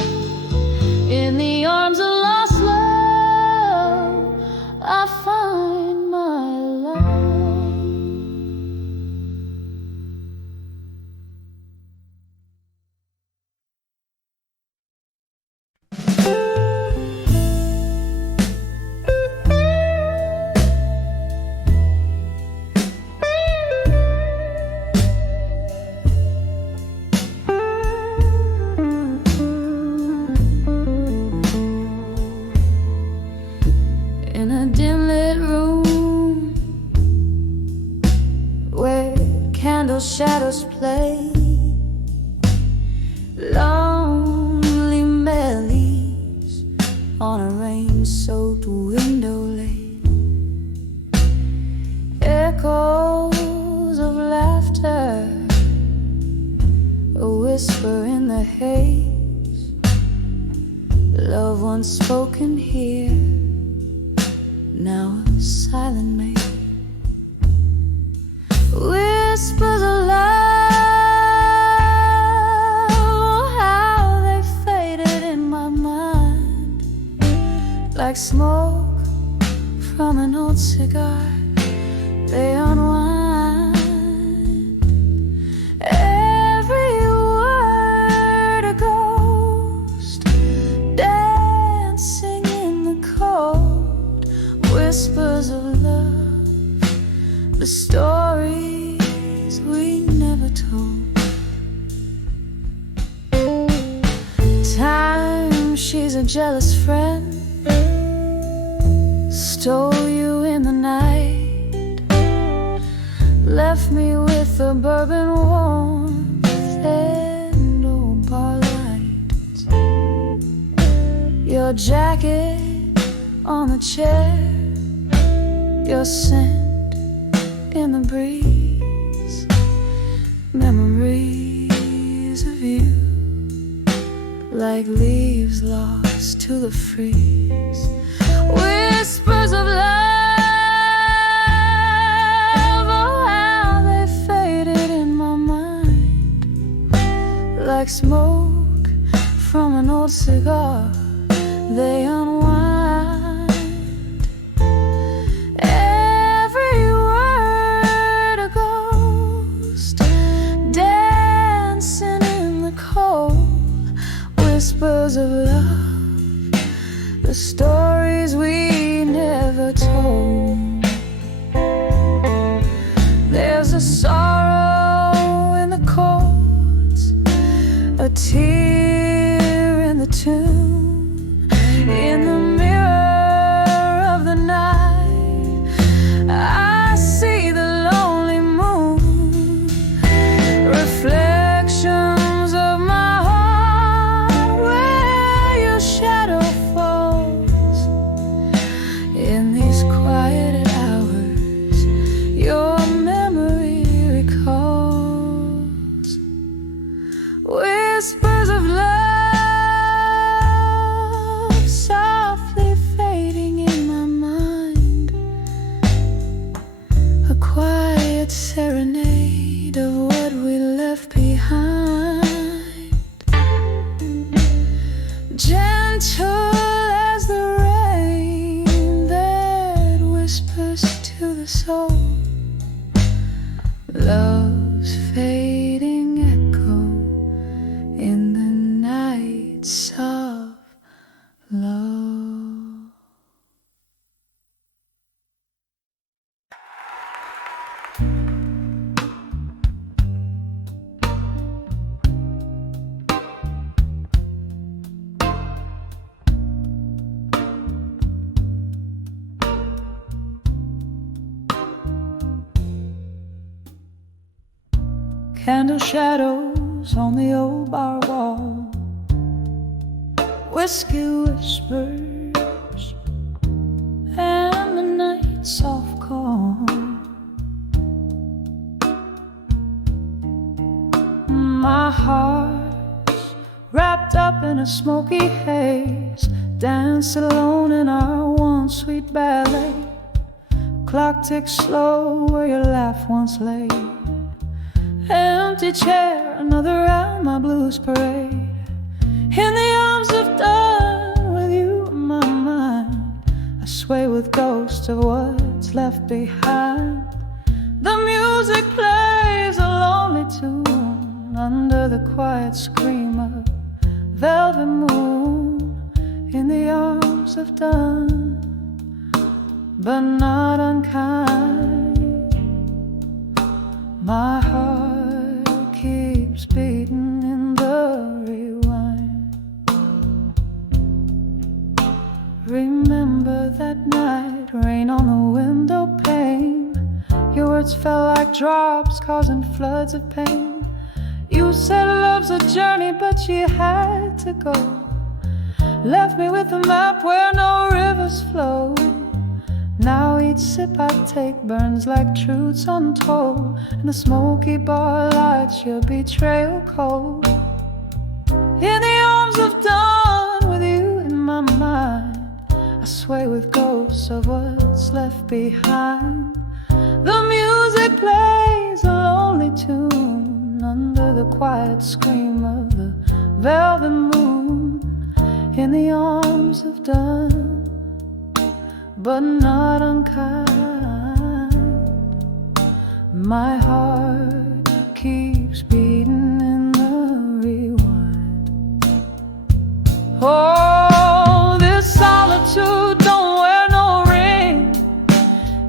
In the arms of lost love I find my life. In a dim lit room where candle shadows play, lonely melodies on a rain-soaked window lay, echoes of laughter, a whisper in the haze, love once spoken here, now a silent maze. Whispers of love, oh, how they faded in my mind, like smoke from an old cigar. They unwind, every word a ghost, dancing in the cold. Whispers of love, the stories we never told. Time, she's a jealous friend, stole you in the night, left me with a bourbon warmth and old bar lights. Your jacket on the chair, your scent in the breeze, memories of you like leaves lost to the freeze. Whispers of love, oh how they faded in my mind, like smoke from an old cigar, they unwind. Every word a ghost, dancing in the cold. Whispers of love, the stories we never told. There's a sorrow in the chords, a tear in the tune. In the mirror of the night, I see the lonely moon, reflections of my heart where your shadow falls. In these quiet hours, your memory recalls. Whispers of love, softly fading in my mind, a quiet serenade of what we left behind. Gentle as the rain that whispers to the soul, love's fading echo in the nights of love. Candle shadows on the old bar wall, whiskey whispers, and the night's soft call. My heart's wrapped up in a smoky haze, dance alone in our one sweet ballet. Clock ticks slow where your laugh once lay. Empty chair, another round my blues parade. In the arms of dawn, with you in my mind, I sway with ghosts of what's left behind. The music plays a lonely tune under the quiet scream of velvet moon. In the arms of dawn, but not unkind. My heart keeps beating in the rewind. Remember that night, rain on the window pane. Your words fell like drops, causing floods of pain. You said love's a journey, but you had to go. Left me with a map where no rivers flow. Now each sip I take burns like truths untold. In the smoky bar lights, your betrayal cold. In the arms of dawn, with you in my mind, I sway with ghosts of what's left behind. The music plays a lonely tune under the quiet scream of the velvet moon. In the arms of dawn, but not unkind. My heart keeps beating in the rewind. Oh, this solitude don't wear no ring,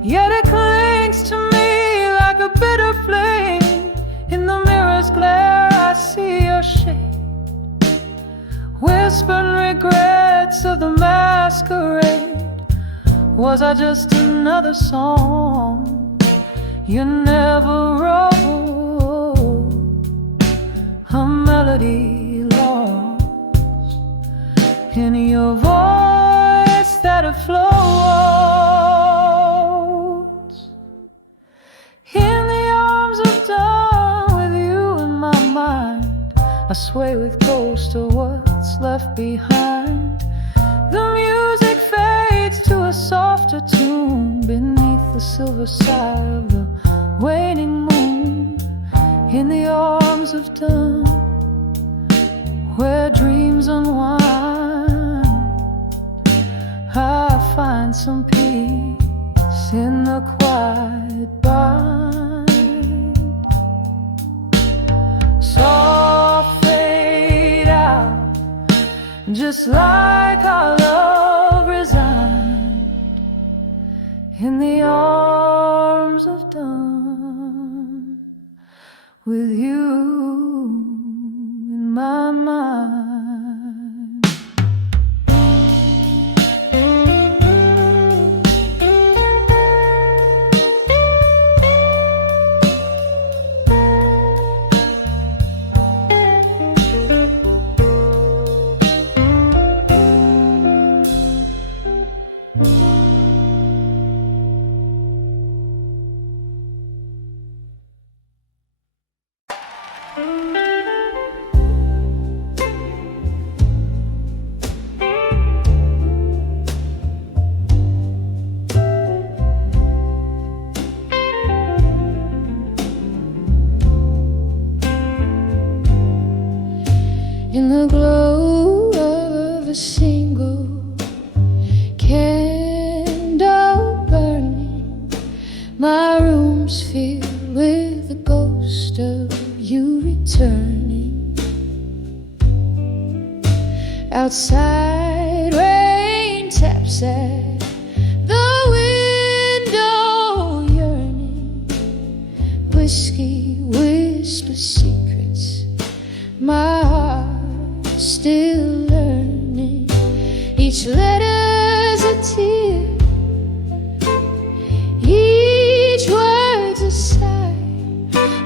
yet it clings to me like a bitter flame. In the mirror's glare I see your shade, whispered regrets of the masquerade. Was I just another song? You never wrote a melody lost in your voice that it floats. In the arms of dawn, with you in my mind, I sway with ghosts of what's left behind. The music fades to a softer tune beneath the silver side of the waning moon. In the arms of dawn, where dreams unwind, I find some peace in the quiet bind. Soft fade out, just like our love resigned in the arms of dawn, with you in my mind. In the glow of a single candle burning, my room's filled with the ghost of you returning. Outside, rain taps at the window, yearning. Whiskey whispers secrets, my heart still learning. Each letter's a tear, each word's a sigh.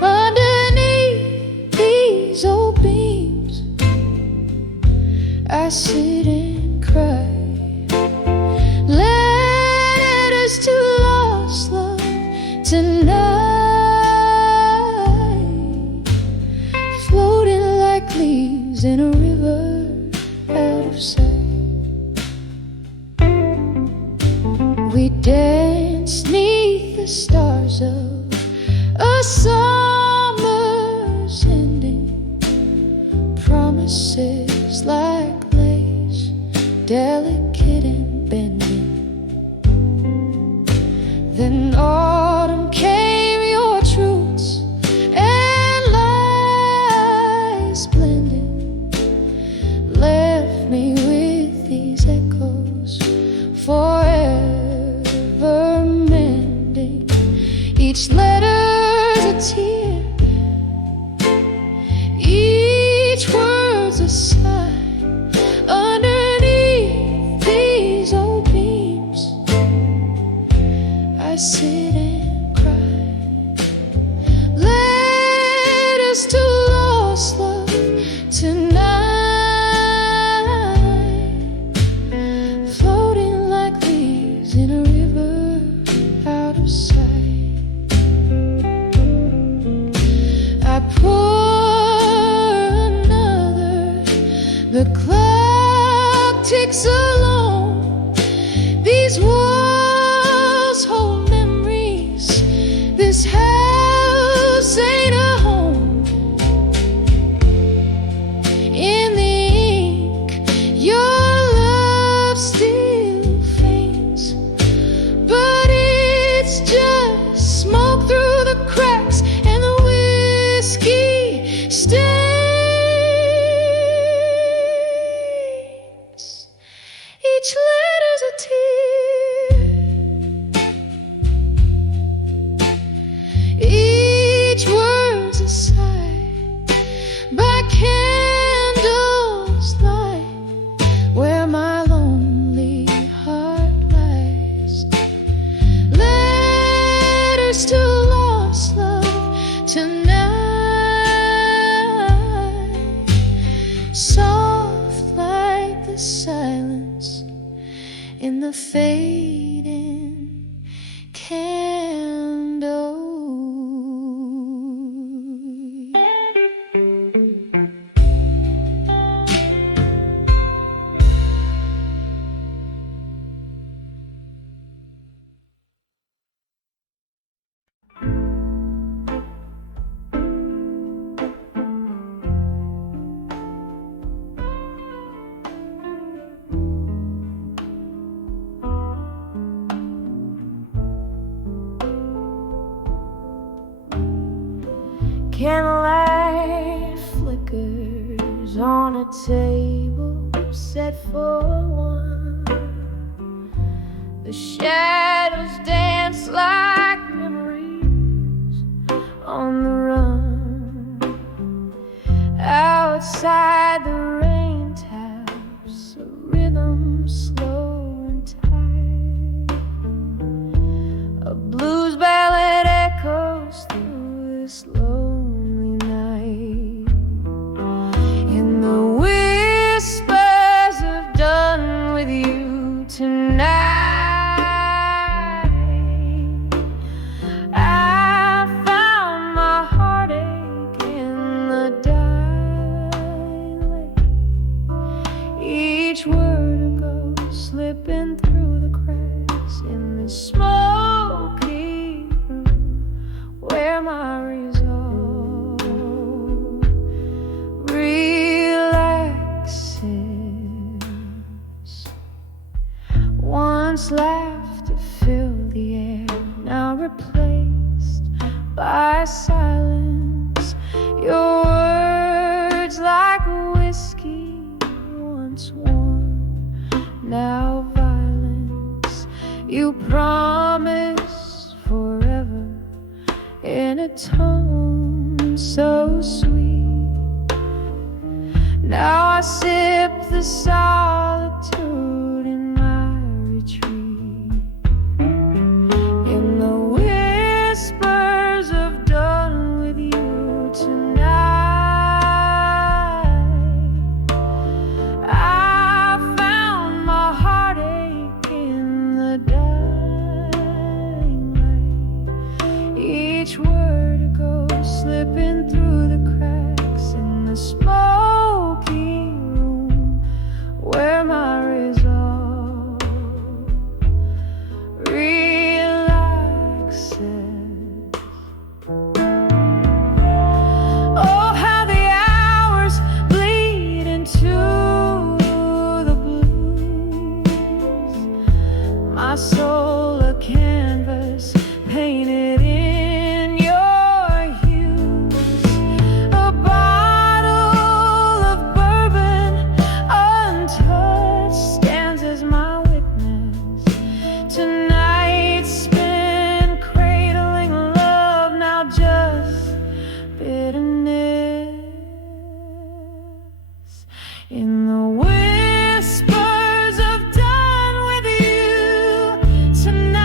Underneath these old beams, I sit and cry. Letters to lost love tonight, floating like leaves in a river out of sight. We dance neath the stars of a summer's ending. Promises like lace, delicate and bending. Then autumn came, your truths and lies blending, left me with these echoes forever mending. Each letter's a tear, each word's a sigh. Underneath these old beams, I sit and cry. Letters to lost love tonight, floating like leaves in a river out of sight. I pour another, the clock ticks along. These walls hold memories, this house ain't a home. In the ink, your love still faints, but it's just smoke through the cracks and the whiskey stains. Each letter's a tear, in the fading candle. Candlelight flickers on a table set for one. The shadows dance like memories on the run. Outside the rain taps a rhythm slow and tight. A blues ballad echoes through this lonely night. In the whispers of done with you tonight, I found my heartache in the daylight. Each word a ghost slipping through the cracks in the smoky room where my resolve relaxes. Once laughter filled the air, now replaced by silence. Your words like whiskey, once warm, now violence. You promise forever in a tone so sweet. Now I sip the solitude in my retreat. In the whispers of done with you tonight, I found my heartache in the dying light. Each word a ghost slipping through the cracks in the smoky room where my resolve relaxes. Oh, how the hours bleed into the blues. My soul a canvas painted in your hues. A bottle of bourbon untouched stands as my witness. Tonight's spent cradling love, now just bitterness. In the whispers of done with you tonight,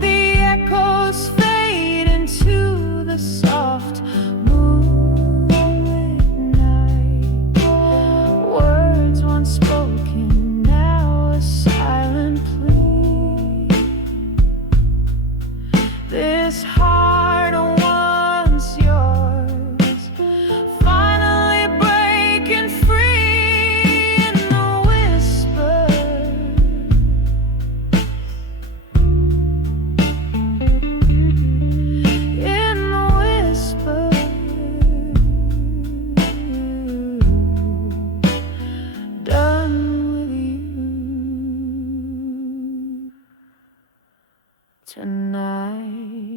the echoes fade into the soft moonlit night. Words once spoken, now a silent plea. This heart once yours, finally breaking free in the whisper. In the whisper, done with you tonight.